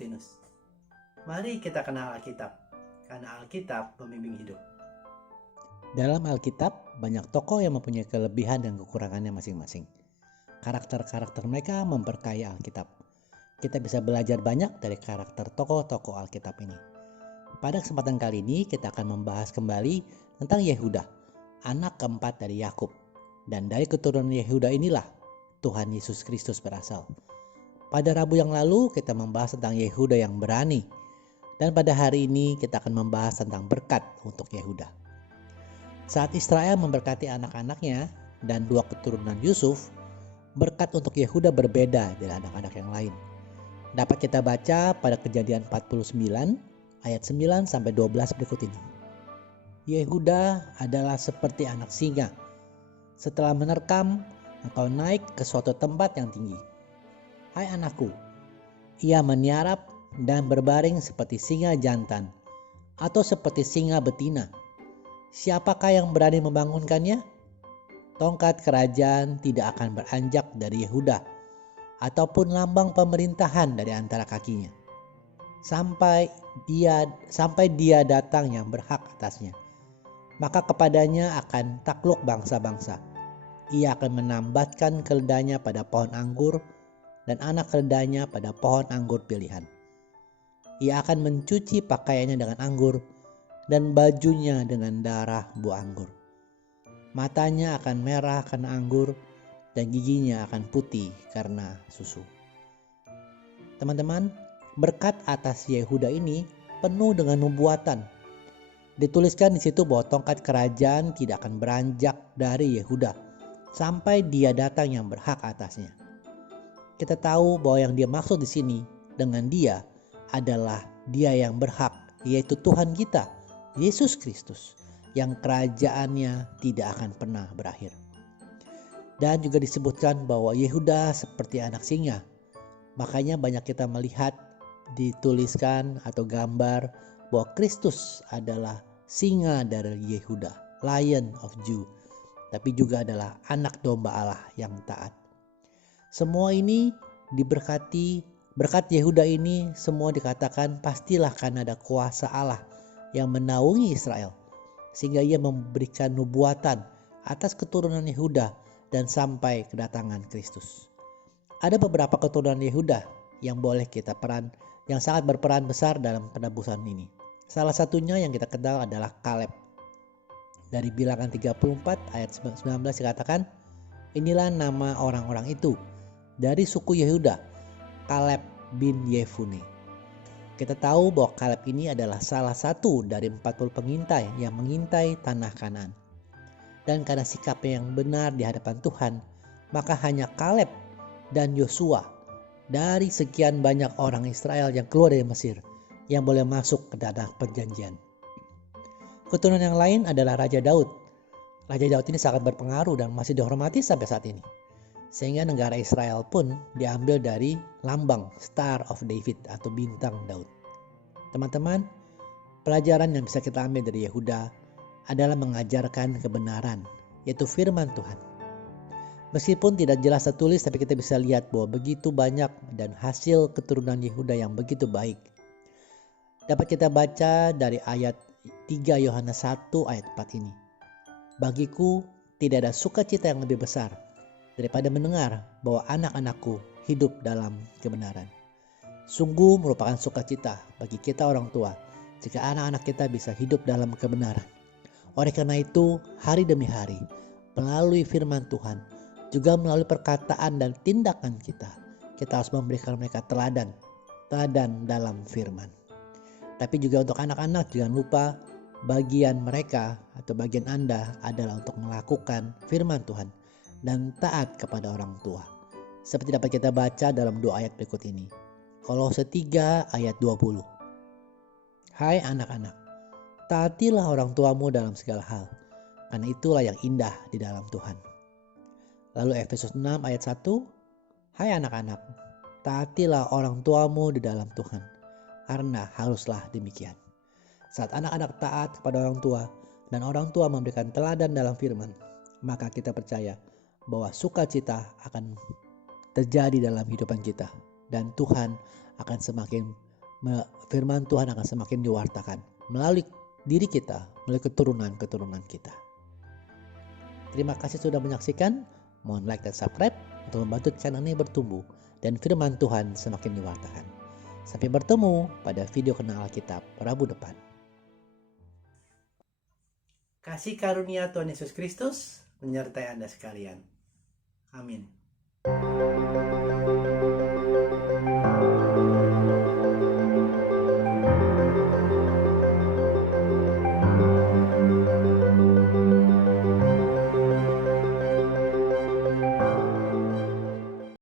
Agustinus. Mari kita kenal Alkitab, karena Alkitab pembimbing hidup. Dalam Alkitab, banyak tokoh yang mempunyai kelebihan dan kekurangannya masing-masing. Karakter-karakter mereka memperkaya Alkitab. Kita bisa belajar banyak dari karakter tokoh-tokoh Alkitab ini. Pada kesempatan kali ini, kita akan membahas kembali tentang Yehuda, anak keempat dari Yakub. Dan dari keturunan Yehuda inilah Tuhan Yesus Kristus berasal. Pada Rabu yang lalu kita membahas tentang Yehuda yang berani. Dan pada hari ini kita akan membahas tentang berkat untuk Yehuda. Saat Israel memberkati anak-anaknya dan dua keturunan Yusuf, berkat untuk Yehuda berbeda dari anak-anak yang lain. Dapat kita baca pada Kejadian 49 ayat 9 sampai 12 berikut ini. Yehuda adalah seperti anak singa. Setelah menerkam, engkau naik ke suatu tempat yang tinggi. Hai anakku, ia meniarap dan berbaring seperti singa jantan atau seperti singa betina. Siapakah yang berani membangunkannya? Tongkat kerajaan tidak akan beranjak dari Yehuda ataupun lambang pemerintahan dari antara kakinya sampai dia datang yang berhak atasnya. Maka kepadanya akan takluk bangsa-bangsa. Ia akan menambatkan keledainya pada pohon anggur dan anak keledainya pada pohon anggur pilihan. Ia akan mencuci pakaiannya dengan anggur dan bajunya dengan darah buah anggur. Matanya akan merah karena anggur dan giginya akan putih karena susu. Teman-teman, berkat atas Yehuda ini penuh dengan nubuatan. Dituliskan di situ bahwa tongkat kerajaan tidak akan beranjak dari Yehuda sampai dia datang yang berhak atasnya. Kita tahu bahwa yang dia maksud di sini dengan dia adalah dia yang berhak, yaitu Tuhan kita, Yesus Kristus, yang kerajaannya tidak akan pernah berakhir. Dan juga disebutkan bahwa Yehuda seperti anak singa. Makanya banyak kita melihat dituliskan atau gambar bahwa Kristus adalah singa dari Yehuda, Lion of Judah, tapi juga adalah anak domba Allah yang taat. Semua ini diberkati, berkat Yehuda ini semua dikatakan pastilah karena ada kuasa Allah yang menaungi Israel, sehingga ia memberikan nubuatan atas keturunan Yehuda dan sampai kedatangan Kristus. Ada beberapa keturunan Yehuda yang sangat berperan besar dalam penebusan ini. Salah satunya yang kita kenal adalah Kaleb. Dari Bilangan 34 ayat 19 dikatakan, inilah nama orang-orang itu dari suku Yehuda, Kaleb bin Yefune. Kita tahu bahwa Kaleb ini adalah salah satu dari 40 pengintai yang mengintai tanah Kanaan. Dan karena sikapnya yang benar di hadapan Tuhan, maka hanya Kaleb dan Yosua dari sekian banyak orang Israel yang keluar dari Mesir yang boleh masuk ke tanah perjanjian. Keturunan yang lain adalah Raja Daud. Raja Daud ini sangat berpengaruh dan masih dihormati sampai saat ini. Sehingga negara Israel pun diambil dari lambang Star of David atau bintang Daud. Teman-teman, pelajaran yang bisa kita ambil dari Yehuda adalah mengajarkan kebenaran, yaitu firman Tuhan. Meskipun tidak jelas tertulis, tapi kita bisa lihat bahwa begitu banyak dan hasil keturunan Yehuda yang begitu baik. Dapat kita baca dari ayat 3 Yohanes 1 ayat 4 ini. Bagiku tidak ada sukacita yang lebih besar daripada mendengar bahwa anak-anakku hidup dalam kebenaran. Sungguh merupakan sukacita bagi kita orang tua jika anak-anak kita bisa hidup dalam kebenaran. Oleh karena itu, hari demi hari, melalui firman Tuhan, juga melalui perkataan dan tindakan kita harus memberikan mereka teladan dalam firman. Tapi juga untuk anak-anak, jangan lupa bagian mereka atau bagian Anda adalah untuk melakukan firman Tuhan dan taat kepada orang tua. Seperti dapat kita baca dalam dua ayat berikut ini. Kolose 3 ayat 20. Hai anak-anak, taatilah orang tuamu dalam segala hal, karena itulah yang indah di dalam Tuhan. Lalu Efesus 6 ayat 1. Hai anak-anak, taatilah orang tuamu di dalam Tuhan, karena haruslah demikian. Saat anak-anak taat kepada orang tua dan orang tua memberikan teladan dalam firman, maka kita percaya bahwa sukacita akan terjadi dalam kehidupan kita dan Tuhan akan semakin firman Tuhan akan semakin diwartakan melalui diri kita, melalui keturunan-keturunan kita. Terima kasih sudah menyaksikan. Mohon like dan subscribe untuk membantu channel ini bertumbuh dan firman Tuhan semakin diwartakan. Sampai bertemu pada video Kenal Alkitab Rabu depan. Kasih karunia Tuhan Yesus Kristus menyertai Anda sekalian. Amin.